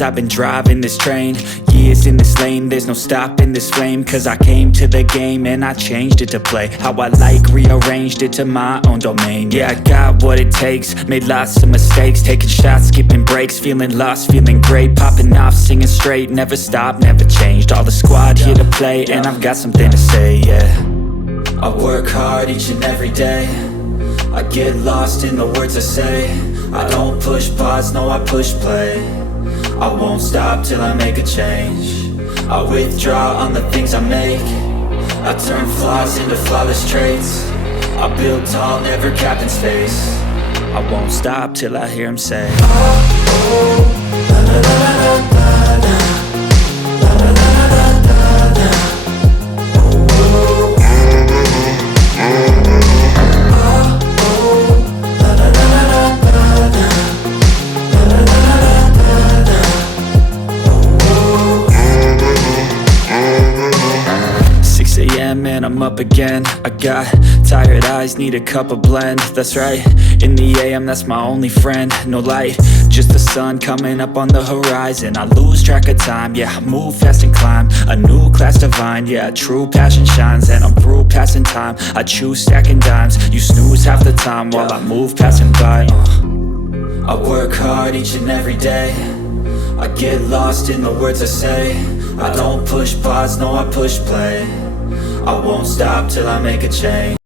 years I've been driving this train, years in this lane, there's no stopping this flame. Cause I came to the game and I changed it to play how I like, rearranged it to my own domain. Yeah, I got what it takes, made lots of mistakes, taking shots, skipping breaks, feeling lost, feeling great, popping off, singing straight, never stopped, never changed. All the squad here to play and I've got something to say, yeah. I work hard each and every day, I get lost in the words I say. I don't push pause, no, I push play. I won't stop till I make a change. I withdraw on the things I make, I turn flaws into flawless traits. I build tall, never capped in space. I won't stop till I hear him say, oh, la la la la la la, la la la la la la, oh, oh, la la la la la la, la la la la la la, oh, oh. 6 a.m. and I'm up again. I got tired eyes, need a cup of blend. That's right, in the AM, that's my only friend. No light, just the sun coming up on the horizon. I lose track of time, yeah, I move fast and climb a new class divine, yeah, true passion shines. And I'm through passing time, I choose stacking dimes. You snooze half the time while I move passing by. I work hard each and every day, I get lost in the words I say. I don't push pause, no, I push play. I won't stop till I make a change.